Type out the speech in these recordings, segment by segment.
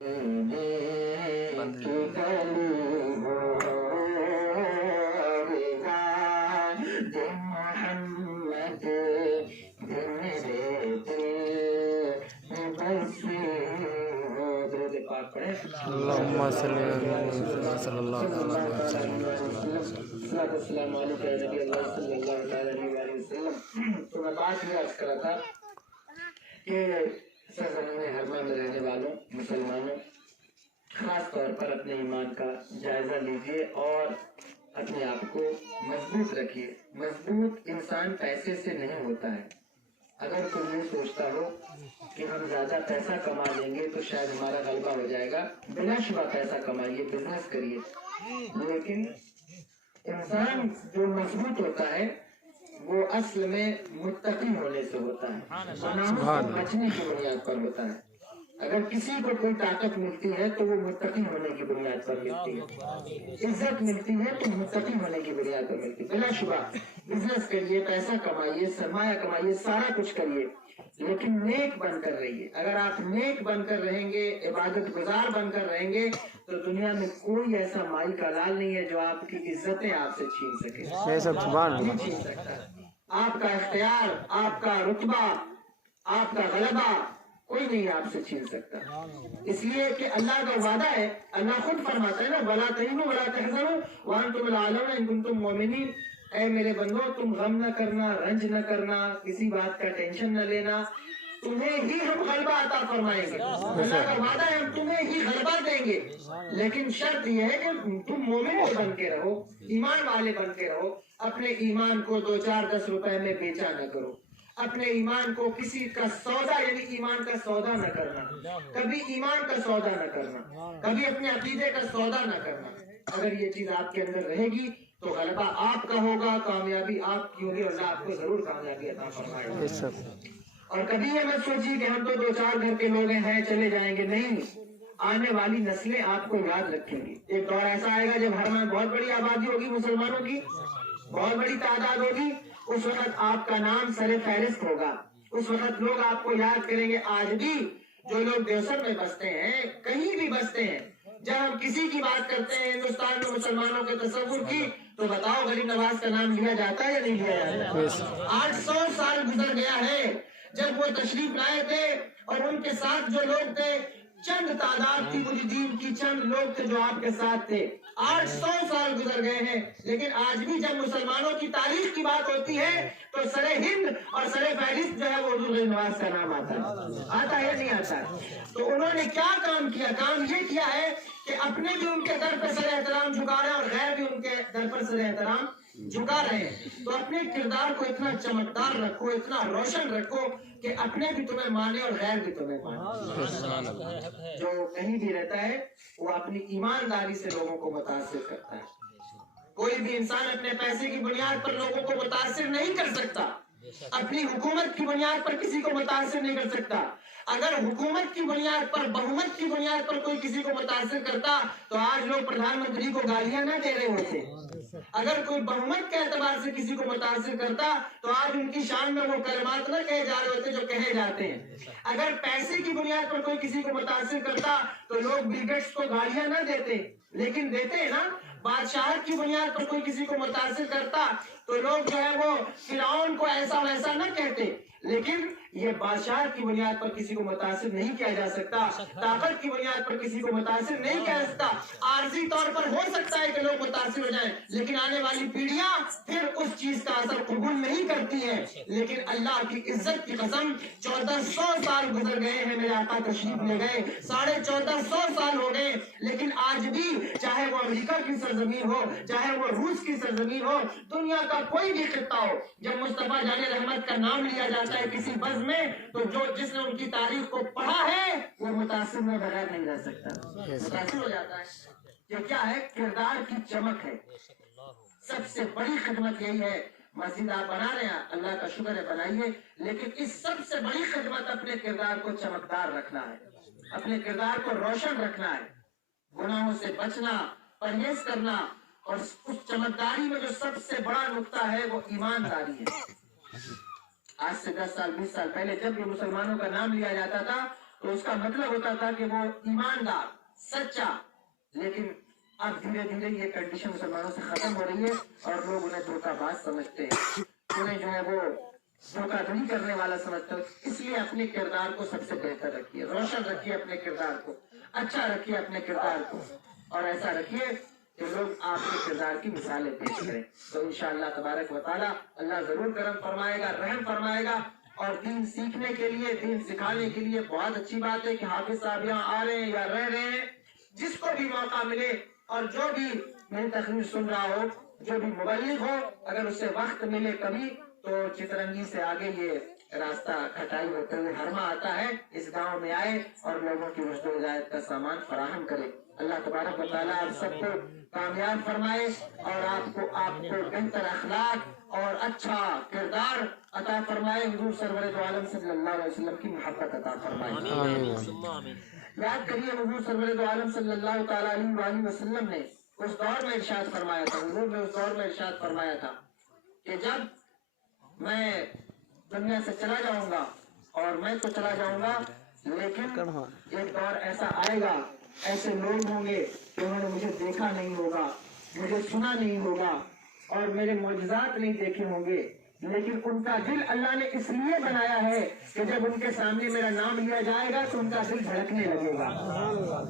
اللهم صل صلی اللہ علیہ وسلم۔ تو میں بات یہ عرض کرا تھا کہ سرزمین حرمہ میں رہنے والوں مسلمانوں خاص طور پر اپنے ایمان کا جائزہ لیجئے اور اپنے آپ کو مضبوط رکھیے۔ مضبوط انسان پیسے سے نہیں ہوتا ہے۔ اگر کوئی یہ سوچتا ہو کہ ہم زیادہ پیسہ کما لیں گے تو شاید ہمارا غلبہ ہو جائے گا، بلا شبہ پیسہ کمائیے، بزنس کریے، لیکن انسان جو مضبوط ہوتا ہے وہ اصل میں متقی ہونے سے ہوتا ہے، گناہوں سے بچنے کی بنیاد پر ہوتا ہے۔ اگر کسی کو کوئی طاقت ملتی ہے تو وہ متقی ہونے کی بنیاد پر ملتی ہے، عزت ملتی ہے تو متقی ہونے کی بنیاد پر ملتی ہے۔ بلا شبہ بزنس کریے، پیسہ کمائیے، سرمایہ کمائیے، سارا کچھ کریے، لیکن نیک بن کر رہیے۔ اگر آپ نیک بن کر رہیں گے، عبادت گزار بن کر رہیں گے، تو دنیا میں کوئی ایسا مائی کا لال نہیں ہے جو آپ کی عزتیں آپ سے چھین سکے، نہیں چھین سکتا۔ آپ کا اختیار، آپ کا رتبہ، آپ کا غلبہ کوئی نہیں آپ سے چھین سکتا، اس لیے کہ اللہ کا وعدہ ہے۔ اللہ خود فرماتا ہے نا، وَلَا تَهِنُوا وَلَا تَحْزَنُوا وَأَنْتُمُ الْأَعْلَوْنَ إِن كُنتُم مُؤْمِنِينَ۔ اے میرے بندو، تم غم نہ کرنا، رنج نہ کرنا، کسی بات کا ٹینشن نہ لینا، تمہیں ہی ہم غلبہ عطا فرمائیں گے۔ اللہ کا وعدہ ہے ہم تمہیں ہی غلبہ دیں گے، لیکن شرط یہ ہے کہ تم مومن بن کے رہو، ایمان والے بن کے رہو۔ اپنے ایمان کو 2-4-10 روپے میں بیچا نہ کرو، اپنے ایمان کو کسی کا سودا یعنی ایمان کا سودا نہ کرنا، کبھی ایمان کا سودا نہ کرنا، کبھی اپنے عقیدے کا سودا نہ کرنا۔ اگر یہ چیز آپ کے اندر رہے گی تو غلبہ آپ کا ہوگا، کامیابی آپ کی ہوگی، اللہ آپ کو ضرور کامیابی عطا فرمائے گا۔ اور کبھی یہ مت سوچیے کہ ہم تو 2-4 گھر کے لوگ ہیں چلے جائیں گے، نہیں، آنے والی نسلیں آپ کو یاد رکھیں گی۔ ایک دور ایسا آئے گا جب ہر میں بہت بڑی آبادی ہوگی، مسلمانوں کی بہت بڑی تعداد ہوگی، اس وقت آپ کا نام سر فہرست ہوگا، اس وقت لوگ آپ کو یاد کریں گے۔ آج بھی جو لوگ دیوسر میں بستے ہیں، کہیں بھی بستے ہیں، جب ہم کسی کی بات کرتے ہیں ہندوستان میں مسلمانوں کے تصور کی، تو بتاؤ غریب نواز کا نام لیا جاتا ہے یا نہیں لیا جاتا؟ 800 سال گزر گیا ہے جب وہ تشریف لائے تھے، اور ان کے ساتھ جو لوگ تھے چند تعداد تھی، مجاہدین کی چند لوگ تھے جو آپ کے ساتھ تھے۔ 800 سال گزر گئے ہیں، لیکن آج بھی جب مسلمانوں کی تاریخ کی بات ہوتی ہے تو سر ہند اور سر فہرست جو ہے وہ غریب نواز کا نام آتا ہے یا نہیں آتا؟ تو انہوں نے کیا کام کیا؟ کام یہ کیا ہے کہ اپنے بھی ان کے در پر سر احترام جھکا رہے ہیں اور غیر بھی ان کے در پر سر احترام جھکا رہے ہیں۔ تو اپنے کردار کو اتنا چمکدار رکھو، اتنا روشن رکھو کہ اپنے بھی تمہیں مانے اور غیر بھی تمہیں مانے۔ جو کہیں بھی رہتا ہے وہ اپنی ایمانداری سے لوگوں کو متاثر کرتا ہے۔ کوئی بھی انسان اپنے پیسے کی بنیاد پر لوگوں کو متاثر نہیں کر سکتا، اپنی حکومت کی بنیاد پر کسی کو متاثر نہیں کر سکتا۔ اگر حکومت کی بنیاد پر، بہومت کی بنیاد پر کوئی کسی کو متاثر کرتا تو آج لوگ پردھان منتری کو گالیاں نہ دے رہے ہوتے۔ اگر کوئی بہومت کے اعتبار سے کسی کو متاثر کرتا تو آج ان کی شان میں وہ کلمات نہ کہے جا رہے ہوتے جو کہے جاتے ہیں۔ اگر پیسے کی بنیاد پر کوئی کسی کو متاثر کرتا تو لوگ بل گیٹس کو گالیاں نہ دیتے، لیکن دیتے ہیں نا۔ بادشاہت کی بنیاد پر کوئی کسی کو متاثر کرتا تو لوگ جو ہے وہ فرعون کو ایسا ویسا نہ کہتے، لیکن یہ بادشاہت کی بنیاد پر کسی کو متاثر نہیں کیا جا سکتا، طاقت کی بنیاد پر کسی کو متاثر نہیں کیا جا سکتا۔ عارضی طور پر ہو سکتا ہے کہ لوگ متاثر ہو جائیں، لیکن آنے والی پیڑھیاں پھر اس چیز کا اثر قبول نہیں کرتی ہیں۔ لیکن اللہ کی عزت کی قسم 1400 سال گزر گئے ہیں، میرے آقا تشریف لے گئے، 1450 سال ہو گئے، لیکن آج بھی چاہے وہ امریکہ کی سرزمین ہو، چاہے وہ روس کی سرزمین ہو، دنیا کا کوئی بھی خطہ ہو، جب مصطفیٰ جان رحمت کا نام لیا جاتا ہے کسی بزم میں، تو جس نے ان کی تاریخ کو پڑھا ہے وہ متاثر میں بغیر نہیں رہ سکتا، متاثر ہو جاتا ہے۔ یہ کیا ہے؟ کردار کی چمک ہے۔ سب سے بڑی خدمت یہی ہے۔ مسجد آپ بنا رہے ہیں، اللہ کا شکر ہے، بنائیے، لیکن اس سب سے بڑی خدمت اپنے کردار کو چمکدار رکھنا ہے، اپنے کردار کو روشن رکھنا ہے، گناہوں سے بچنا، پرہیز کرنا، اور اس چمکداری میں جو سب سے بڑا نقطہ ہے وہ ایمانداری ہے۔ آج سے 10 سال 20 سال پہلے جب بھی مسلمانوں کا نام لیا جاتا تھا تو اس کا مطلب ہوتا تھا کہ وہ ایماندار سچا. لیکن اب دھیرے دھیرے یہ کنڈیشن مسلمانوں سے ختم ہو رہی ہے اور لوگ انہیں دھوکہ باز سمجھتے ہیں, انہیں جو ہے وہ دھوکہ دہی کرنے والا سمجھتے ہیں. اس لیے اپنے کردار کو سب سے بہتر رکھیے, روشن رکھیے اپنے کردار کو, اچھا رکھیے اپنے کردار کو, اور ایسا رکھیے کہ لوگ آپ کے کردار کی مثالیں پیش کریں. تو انشاءاللہ تبارک و تعالیٰ اللہ ضرور کرم فرمائے گا, رحم فرمائے گا. اور دین سیکھنے کے لیے, دین سکھانے کے لیے بہت اچھی بات ہے کہ حافظ صاحب یہاں آ رہے ہیں یا رہ رہے ہیں. جس کو بھی موقع ملے اور جو بھی میری تقریر سن رہا ہو, جو بھی مبلغ ہو, اگر اسے وقت ملے کبھی تو چترنگی سے آگے یہ راستہ کھٹائی ہوتے ہوئے ہرما آتا ہے, اس گاؤں میں آئے اور لوگوں کی رشد و ہدایت کا سامان فراہم کرے. اللہ تبارک و تعالیٰ آپ سب کو کامیاب فرمائے اور آپ کو بہتر اخلاق اور اچھا کردار عطا فرمائے. حضور سرور دو عالم صلی اللہ علیہ وسلم کی محبت عطا فرمائے. یاد کریے حضور سرور دو عالم صلی اللہ تعالیٰ علیہ وآلہ وسلم نے اس دور میں ارشاد فرمایا تھا, حضور نے اس دور میں ارشاد فرمایا تھا کہ جب میں دنیا سے چلا جاؤں گا, اور میں تو چلا جاؤں گا, لیکن ایک دور ایسا آئے گا, ایسے لوگ ہوں گے کہ انہوں نے مجھے دیکھا نہیں ہوگا, مجھے سنا نہیں ہوگا اور میرے معجزات نہیں دیکھے ہوں گے, لیکن ان کا دل اللہ نے اس لیے بنایا ہے کہ جب ان کے سامنے میرا نام لیا جائے گا تو ان کا دل دھڑکنے لگے گا,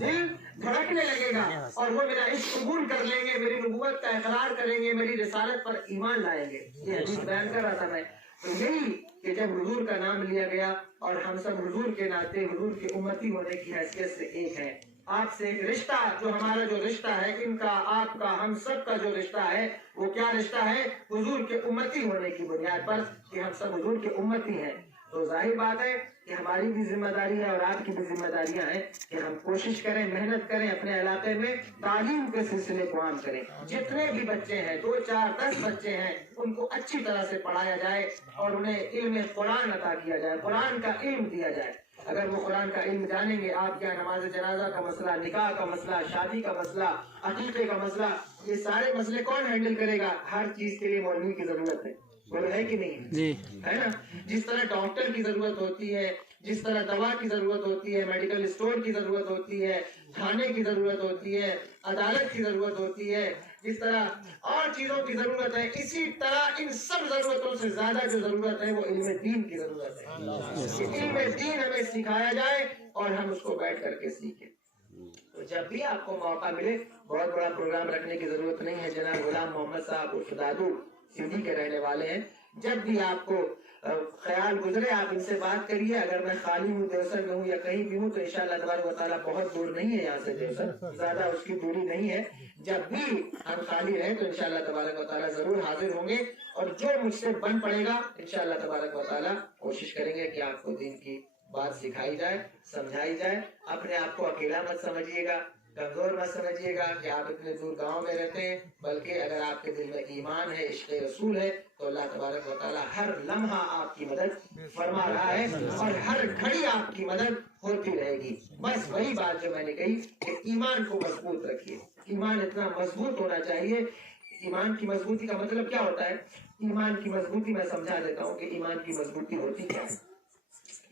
دل دھڑکنے لگے گا, اور وہ میرا عشق قبول کر لیں گے, میری نبوت کا اقرار کریں گے, میری رسالت پر ایمان لائیں گے. یہ حدیث بیان کر رہا تھا میں. تو یہی کہ جب حضور کا نام لیا گیا اور ہم سب حضور کے ناطے حضور کے امتی ہونے کی حیثیت سے ایک ہے, آپ سے ایک رشتہ, جو ہمارا جو رشتہ ہے, ان کا, آپ کا, ہم سب کا جو رشتہ ہے, وہ کیا رشتہ ہے؟ حضور کے امتی ہونے کی بنیاد پر کہ ہم سب حضور کے امتی ہیں. تو ظاہر بات ہے کہ ہماری بھی ذمہ داری ہے اور آپ کی بھی ذمہ داریاں ہیں کہ ہم کوشش کریں, محنت کریں, اپنے علاقے میں تعلیم کے سلسلے کو عام کریں. جتنے بھی بچے ہیں, 2, 4, 10 بچے ہیں, ان کو اچھی طرح سے پڑھایا جائے اور انہیں علم قرآن عطا کیا جائے, قرآن کا علم دیا جائے. اگر وہ قرآن کا علم جانیں گے, آپ کیا نماز جنازہ کا مسئلہ, نکاح کا مسئلہ, شادی کا مسئلہ, عقیقے کا مسئلہ, یہ سارے مسئلے کون ہینڈل کرے گا؟ ہر چیز کے لیے مولوی کی ضرورت ہے, بولو ہے کہ نہیں جی, ہے نا. جس طرح ڈاکٹر کی ضرورت ہوتی ہے, جس طرح دوا کی ضرورت ہوتی ہے, میڈیکل اسٹور کی ضرورت ہوتی ہے, تھانے کی ضرورت ہوتی ہے, عدالت کی ضرورت ہوتی ہے, جس طرح اور چیزوں کی ضرورت ہے, اسی طرح ان سب ضرورتوں سے زیادہ جو ضرورت ہے وہ علم دین کی ضرورت ہے. علم دین ہمیں سکھایا جائے اور ہم اس کو بیٹھ کر کے سیکھیں. تو جب بھی آپ کو موقع ملے, بہت بڑا پروگرام رکھنے کی ضرورت نہیں ہے. جناب غلام محمد صاحب عرف دادو سندھی کے رہنے والے ہیں, جب بھی آپ کو خیال گزرے آپ ان سے بات کریے. اگر میں خالی ہوں, دیوسر میں ہوں یا کہیں بھی ہوں, تو انشاءاللہ تبارک و تعالیٰ بہت دور نہیں ہے یہاں سے دیوسر, زیادہ اس کی دوری نہیں ہے. جب بھی ہم خالی رہیں تو انشاءاللہ تبارک و تعالیٰ ضرور حاضر ہوں گے, اور جو مجھ سے بن پڑے گا انشاءاللہ تبارک و تعالیٰ کوشش کریں گے کہ آپ کو دین کی بات سکھائی جائے, سمجھائی جائے. اپنے آپ کو اکیلا مت سمجھیے گا, کمزور مت سمجھیے گا کہ آپ اتنے دور گاؤں میں رہتے ہیں, بلکہ اگر آپ کے دل میں ایمان ہے, عشق رسول ہے, تو اللہ تبارک و تعالیٰ ہر لمحہ آپ کی مدد فرما رہا ہے اور ہر گھڑی آپ کی مدد ہوتی رہے گی. بس وہی بات جو میں نے کہی کہ ایمان کو مضبوط رکھیے. ایمان اتنا مضبوط ہونا چاہیے. ایمان کی مضبوطی کا مطلب کیا ہوتا ہے؟ ایمان کی مضبوطی میں سمجھا دیتا ہوں کہ ایمان کی مضبوطی ہوتی کیا ہے.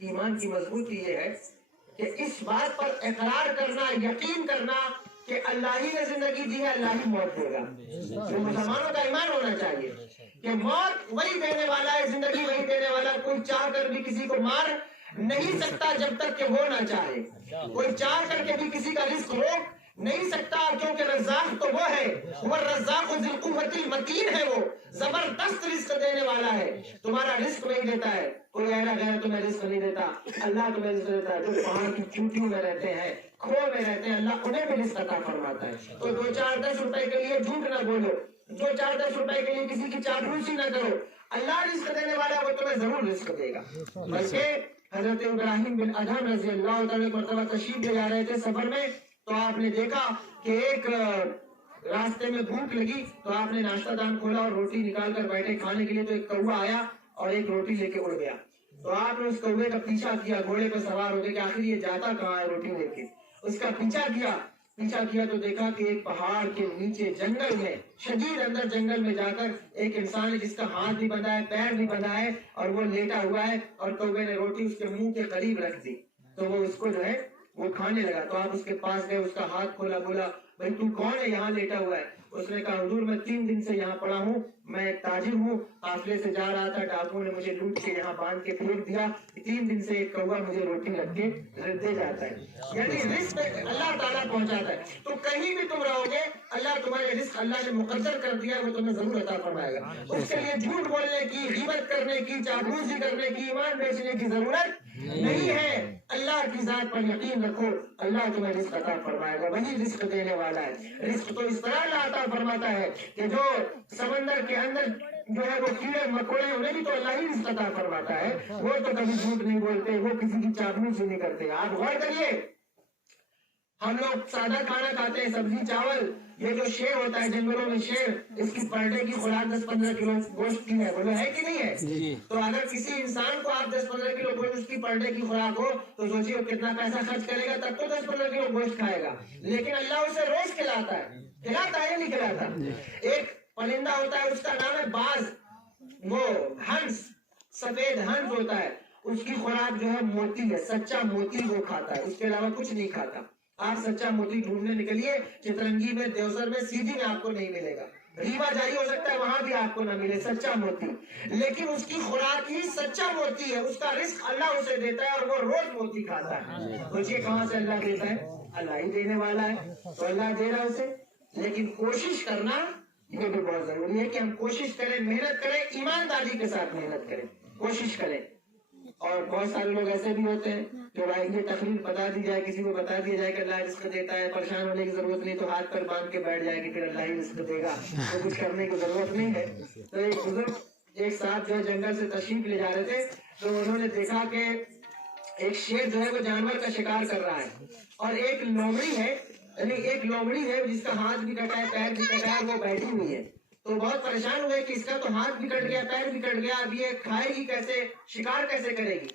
ایمان کی مضبوطی یہ ہے کہ اس بات پر اقرار کرنا, یقین کرنا کہ اللہ ہی نے زندگی دی ہے, اللہ ہی موت دے گا. جو مسلمانوں کا ایمان ہونا چاہیے کہ موت وہی دینے والا ہے, زندگی وہی دینے والا ہے. کوئی چاہ کر بھی کسی کو مار نہیں سکتا جب تک کہ وہ نہ چاہے. کوئی چاہ کر کے بھی کسی کا رزق روک نہیں سکتا, کیونکہ رزاق تو وہ ہے, وہ رزاق ذی القوۃ المتین ہے, وہ زبردست رزق دینے والا ہے. تمہارا رزق نہیں دیتا ہے کوئی ایرا غیر, تمہیں رزق نہیں دیتا, اللہ تمہیں رزق دیتا ہے. جو پہاڑ کی چوٹیوں میں رہتے ہیں, کھو میں رہتے ہیں, اللہ انہیں بھی رزق عطا فرماتا ہے. تو 2, 4, 10 روپے کے لیے جھوٹ نہ بولو, 2, 4, 10 روپے کے لیے کسی کی چاپلوسی نہ کرو. اللہ رزق دینے والا وہ تمہیں ضرور رزق دے گا. بلکہ حضرت ابراہیم بن ادھم رضی اللہ تعالیٰ مرتبہ تشریف لے جا رہے تھے سفر میں, تو آپ نے دیکھا کہ ایک راستے میں بھوک لگی, تو آپ نے ناشتہ دان کھولا اور روٹی نکال کر بیٹھے کھانے کے لیے. تو ایک کوا آیا اور ایک روٹی لے کے اڑ گیا. تو آپ نے اس کوے کا پیچھا کیا, گھوڑے پہ سوار ہو گئے کہ آخر یہ جاتا کہاں ہے روٹی لے کے. اس کا پیچھا کیا تو دیکھا کہ ایک پہاڑ کے نیچے جنگل میں, شدید اندر جنگل میں جا کر ایک انسان ہے جس کا ہاتھ بھی بندھا ہے, پیر بھی بندھا ہے, اور وہ لیٹا ہوا ہے, اور کوے نے روٹی اس کے منہ کے قریب رکھ دی. تو وہ اس کو جو ہے وہ کھانے لگا. تو آپ اس کے پاس گئے, اس کا ہاتھ کھولا, بولا بھائی تو کون ہے یہاں لیٹا ہوا ہے؟ اس نے کہا حضور میں 3 دن سے یہاں پڑا ہوں, میں ایک تاجر ہوں, قافلے سے جا رہا تھا, ڈاکوؤں نے مجھے لوٹ کے یہاں باندھ کے پھینک دیا, 3 دن سے ایک کوا مجھے روٹی رکھ کے دے جاتا ہے. یعنی رزق اللہ تعالیٰ پہنچاتا ہے. تو کہیں بھی تم رہو گے اللہ تمہارے رزق اللہ نے مقدر کر دیا, وہ تمہیں ضرور عطا فرمائے گا. اس کے لیے جھوٹ بولنے کی, غیبت کرنے کی, چاپلوسی کرنے کی, ایمان بیچنے کی ضرورت نہیں ہے. اللہ کی ذات پر یقین رکھو, اللہ تمہیں رزق عطا فرمائے گا, وہی رزق دینے والا ہے. رزق تو اس طرح اللہ عطا فرماتا ہے کہ جو سمندر کے اندر جو ہے وہ کیڑے مکوڑے, انہیں بھی تو اللہ ہی رزق عطا فرماتا ہے. وہ تو کبھی جھوٹ نہیں بولتے, وہ کسی کی چاپلوسی نہیں کرتے. آپ غور کریے, ہم لوگ سادہ کھانا کھاتے ہیں, سبزی چاول. یہ جو شیر ہوتا ہے جنگلوں میں شیر, اس کی پر ڈے کی خوراک 10-15 کلو گوشت کی ہے, بولو ہے کہ نہیں ہے؟ تو اگر کسی انسان کو آپ 10-15 کلو گوشت اس کی پر ڈے کی خوراک ہو تو سوچیے وہ کتنا پیسہ خرچ کرے گا, تب تو 10-15 کلو گوشت کھائے گا. لیکن اللہ اسے روز کھلاتا ہے, کھلاتا ہے یا نہیں کھلاتا؟ ایک پرندہ ہوتا ہے, اس کا نام ہے باز, وہ ہنس, سفید ہنس ہوتا ہے, اس کی خوراک جو ہے موتی ہے, سچا موتی وہ کھاتا ہے, اس کے علاوہ کچھ نہیں کھاتا. آپ سچا موتی ڈھونڈنے نکلیے, چترنگی میں, دیوسر میں, سیدھی میں آپ کو نہیں ملے گا. ریوا جاری ہو سکتا ہے, وہاں بھی آپ کو نہ ملے سچا موتی, لیکن اس کی خوراک ہی سچا موتی ہے. اس کا رزق اللہ اسے دیتا ہے اور وہ روز موتی کھاتا ہے. سوچیے کہاں سے اللہ دیتا ہے, اللہ ہی دینے والا ہے, تو اللہ دے رہا اسے. لیکن کوشش کرنا یہ بھی بہت ضروری ہے کہ ہم کوشش کریں, محنت کریں, ایمانداری کے ساتھ محنت کریں, کوشش کریں. اور بہت سارے لوگ ایسے بھی ہوتے ہیں کہ بھائی یہ تقریر بتا دی جائے, کسی کو بتا دیا جائے کہ اللہ رزق دیتا ہے, پریشان ہونے کی ضرورت نہیں, تو ہاتھ پر باندھ کے بیٹھ جائے کہ پھر اللہ ہی رزق دے گا, تو کچھ کرنے کی ضرورت نہیں ہے. تو ایک بزرگ ایک ساتھ جو ہے جنگل سے تشریف لے جا رہے تھے, تو انہوں نے دیکھا کہ ایک شیر جو ہے وہ جانور کا شکار کر رہا ہے, اور ایک لومڑی ہے, یعنی ایک لومڑی ہے جس کا ہاتھ بھی کٹا ہے, پیر بھی کٹا ہے, وہ بیٹھی ہوئی ہے. تو بہت پریشان ہوئے کہ اس کا تو ہاتھ بھی کٹ گیا, پیر بھی کٹ گیا, اب یہ کھائے گی کیسے, شکار کیسے کرے گی.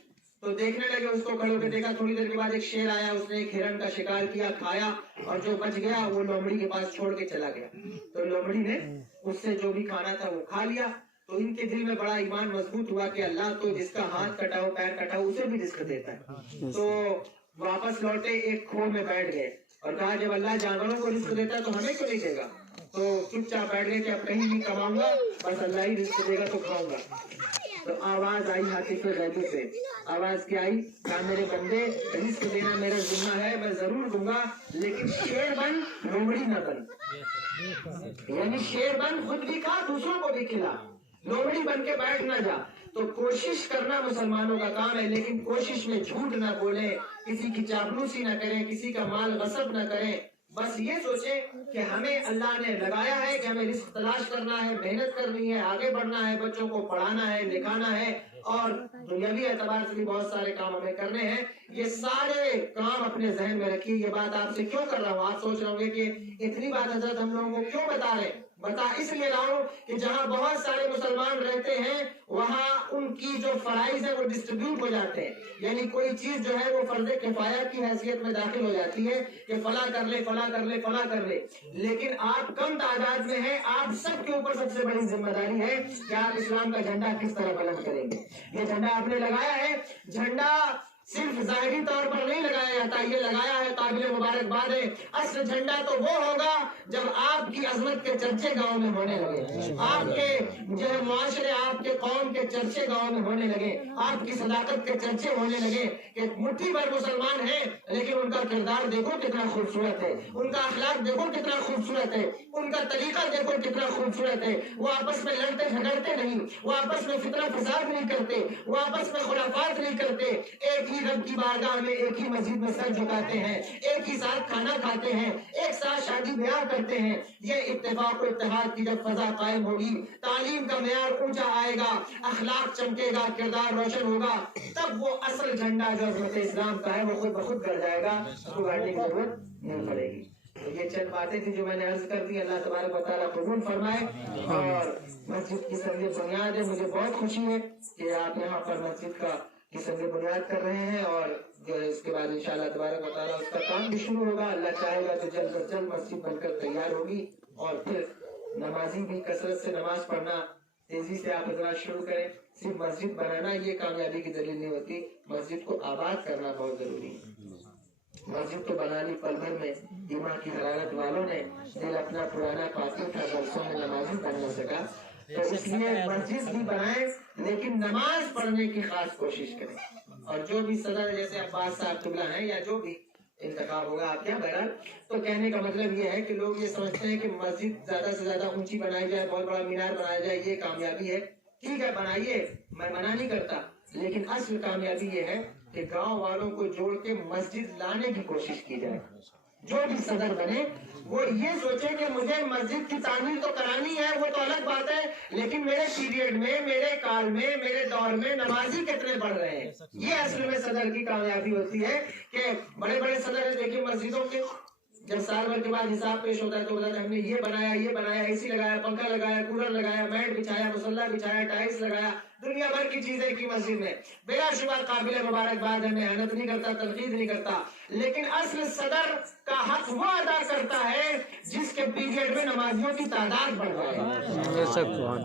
تو دیکھنے لگے اس کو, کھڑے ہو کے دیکھا, تھوڑی دیر کے بعد ایک شیر آیا, اس نے ایک ہرن کا شکار کیا, کھایا, اور جو بچ گیا وہ لومڑی کے پاس چھوڑ کے چلا گیا. تو لومڑی نے اس سے جو بھی کھانا تھا وہ کھا لیا. تو ان کے دل میں بڑا ایمان مضبوط ہوا کہ اللہ تو جس کا ہاتھ کٹا ہو, پیر کٹا ہو, اسے بھی رزق دیتا ہے. تو واپس لوٹے, ایک کھو میں بیٹھ گئے اور کہا جب اللہ جانوروں کو رزق دیتا ہے تو ہمیں کیوں نہیں دے گا. تو چپ چاپ بیٹھ گئے کہ اب کہیں نہیں کماؤں گا, بس اللہ ہی رزق دے گا تو کھاؤں گا. تو آواز آئی حاطف غیبی سے, آواز کیا آئی, کہا میرے بندے رزق دینا میرا ذمہ ہے, میں ضرور دوں گا, لیکن شیر بن, لومڑی نہ بن. یعنی شیر بن, خود بھی کھا, دوسروں کو بھی کھلا, لومڑی بن کے بیٹھ نہ جا. تو کوشش کرنا مسلمانوں کا کام ہے, لیکن کوشش میں جھوٹ نہ بولیں, کسی کی چاپلوسی نہ کریں, کسی کا مال غصب نہ کریں. بس یہ سوچیں کہ ہمیں اللہ نے لگایا ہے کہ ہمیں رزق تلاش کرنا ہے, محنت کرنی ہے, آگے بڑھنا ہے, بچوں کو پڑھانا ہے, لکھانا ہے, اور دنیاوی اعتبار سے بھی بہت سارے کام ہمیں کرنے ہیں. یہ سارے کام اپنے ذہن میں رکھیے. یہ بات آپ سے کیوں کر رہا ہوں, آپ سوچ رہے ہوں گے کہ اتنی بات حضرت ہم لوگوں کو کیوں بتا رہے ہیں. بتا اس لیے رہا ہوں کہ جہاں بہت سارے مسلمان رہتے ہیں وہاں ان کی جو فرائض ہے وہ ڈسٹریبیوٹ ہو جاتے ہیں. یعنی کوئی چیز جو ہے وہ فرض کفایہ کی حیثیت میں داخل ہو جاتی ہے کہ فلاں کر لے, فلاں کر لے, فلاں کر لے. لیکن آپ کم تعداد میں ہیں, آپ سب کے اوپر سب سے بڑی ذمہ داری ہے کہ آپ اسلام کا جھنڈا کس طرح بلند کریں گے. یہ جھنڈا آپ نے لگایا ہے, جھنڈا صرف ظاہری طور پر نہیں لگایا جاتا, یہ لگایا ہے, قابل مبارکباد ہے. اصل جھنڈا تو وہ ہوگا جب آپ کی عظمت کے چرچے گاؤں میں ہونے لگے, آپ کے جو ہے معاشرے, آپ کے قوم کے چرچے گاؤں میں ہونے لگے, آپ کی صداقت کے چرچے ہونے لگے کہ مٹھی بھر مسلمان ہیں لیکن ان کا کردار دیکھو کتنا خوبصورت ہے, ان کا اخلاق دیکھو کتنا خوبصورت ہے, ان کا طریقہ دیکھو کتنا خوبصورت ہے. وہ آپس میں لڑتے جھگڑتے نہیں, وہ آپس میں فتنہ فساد نہیں کرتے, وہ آپس میں خرافات نہیں کرتے, ایک ہی رب کی بارگاہ میں ایک ہی مسجد میں سر جھکاتے ہیں, ایک ہی ساتھ کھانا کھاتے ہیں, ایک ساتھ شادی بیاہ کرتے ہیں. یہ اتفاق و اتحاد کی جب فضا قائم ہوگی, تعلیم کا معیار اونچا آئے گا, اخلاق چمکے گا, کردار روشن ہوگا, تب وہ اصل جھنڈا جو عظمت اسلام کا ہے وہ خود بخود گڑ جائے گا, اس کو گاڑنے کی ضرورت نہیں پڑے گی. تو یہ چند باتیں تھی جو میں نے عرض کر دی. اللہ تبارک و تعالیٰ قبول فرمائے. اور مسجد کی سنگ بنیاد ہے, مجھے بہت خوشی ہے کہ آپ یہاں پر مسجد کا کی سنگ بنیاد کر رہے ہیں, اور جو ہے اس کے بعد انشاءاللہ تبارک و تعالیٰ اس کا کام بھی شروع ہوگا. اللہ چاہے گا تو جلد از جلد مسجد بن کر تیار ہوگی, اور پھر نمازی بھی کثرت سے نماز پڑھنا تیزی سے آپ حضرات شروع کریں. صرف مسجد بنانا یہ کامیابی کی دلیل نہیں ہوتی, مسجد کو آباد کرنا بہت ضروری ہے. مسجد تو بنا لی پل بھر میں, ایمان کی حرارت والوں نے, دل اپنا پرانا پاتی تھا, برسوں میں نمازی بن نہ سکا, تو اس لیے مسجد بھی بنائیں لیکن نماز پڑھنے کی خاص کوشش کریں. اور جو بھی صدر جیسے عباس صاحب قبلہ ہیں یا جو بھی انتخاب ہوگا آپ کیا بہرحال, تو کہنے کا مطلب یہ ہے کہ لوگ یہ سمجھتے ہیں کہ مسجد زیادہ سے زیادہ اونچی بنائی جائے, بہت بڑا مینار بنایا جائے, یہ کامیابی ہے. ٹھیک ہے بنائیے, میں منع نہیں کرتا, لیکن اصل کامیابی یہ ہے کہ گاؤں والوں کو جوڑ کے مسجد لانے کی کوشش کی جائے. جو بھی صدر بنے وہ یہ سوچے کہ مجھے مسجد کی تعمیر تو کرانی ہے, وہ تو الگ بات ہے, لیکن میرے پیریڈ میں, میرے کال میں, میرے دور میں نمازی کتنے بڑھ رہے ہیں. یہ اصل میں صدر کی کامیابی ہوتی ہے. کہ بڑے بڑے صدر ہیں دیکھیے مسجدوں کے, جب سال بھر کے بعد حساب پیش ہوتا ہے تو بتاتے ہیں ہم نے یہ بنایا, اے سی لگایا, پنکھا لگایا, کولر لگایا, میٹ بچھایا, مصلی بچھایا, ٹائلس لگایا, دنیا بھر کی چیزیں کی مسجد میں. بلا شبہ قابل مبارکباد ہے, میں احانت نہیں کرتا, تنقید نہیں کرتا, لیکن اصل صدر کا حق وہ ادا کرتا ہے جس کے پیریڈ میں نمازیوں کی تعداد بڑھ جائے.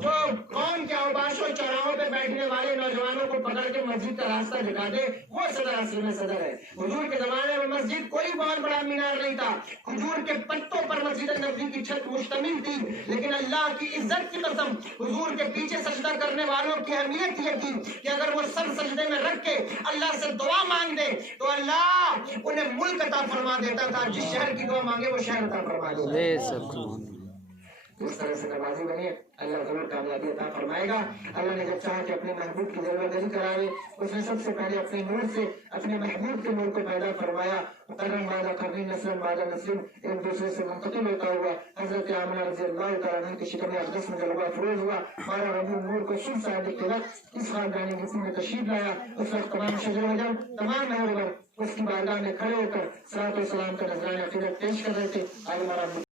جو قوم کے اوباشوں چوراہوں پہ بیٹھنے والے نوجوانوں کو پکڑ کے مسجد کا راستہ دکھا دے, وہ صدر اصل میں صدر ہے. حضور کے زمانے میں مسجد کوئی بہت بڑا مینار نہیں تھا, کھجور کے پتوں پر مسجد نبوی کی چھت مشتمل تھی, لیکن اللہ کی عزت کی قسم حضور کے پیچھے سجدہ کرنے والوں کی اہمیت یہ تھی کہ اگر وہ سر سجدے میں رکھ کے اللہ سے دعا مانگ دے تو اللہ انہیں ملک عطا فرما دیتا تھا. جس شہر کی دعا مانگے وہ شہر عطا فرما دیتا. اس طرح سے نمازی بنیے, اللہ ضرور کامیابی عطا فرمائے گا. اللہ نے جب چاہا کہ اپنے محبوب کی ضرورت نہیں کرائے, اس نے سب سے پہلے اپنے نور سے اپنے محبوب کے نور کو پیدا فرمایا. قرن بعد قرن, نسل بعد نسل, ایک دوسرے سے منتقل ہوتا ہوا. حضرت آمنہ رضی اللہ تعالیٰ عنہ کی شکم اقدس میں جلوہ افروز ہوا. ہمارا ربی نور کو شب صاحب کے وقت اس خاندانی جسم میں تشریف لایا. اس وقت تمام شجر و حجر, تمام مہر اس کی بارگاہ میں کھڑے ہو کر صلاۃ و سلام کا نذرانہ عقیدت پیش کر رہے تھے. آج ہمارا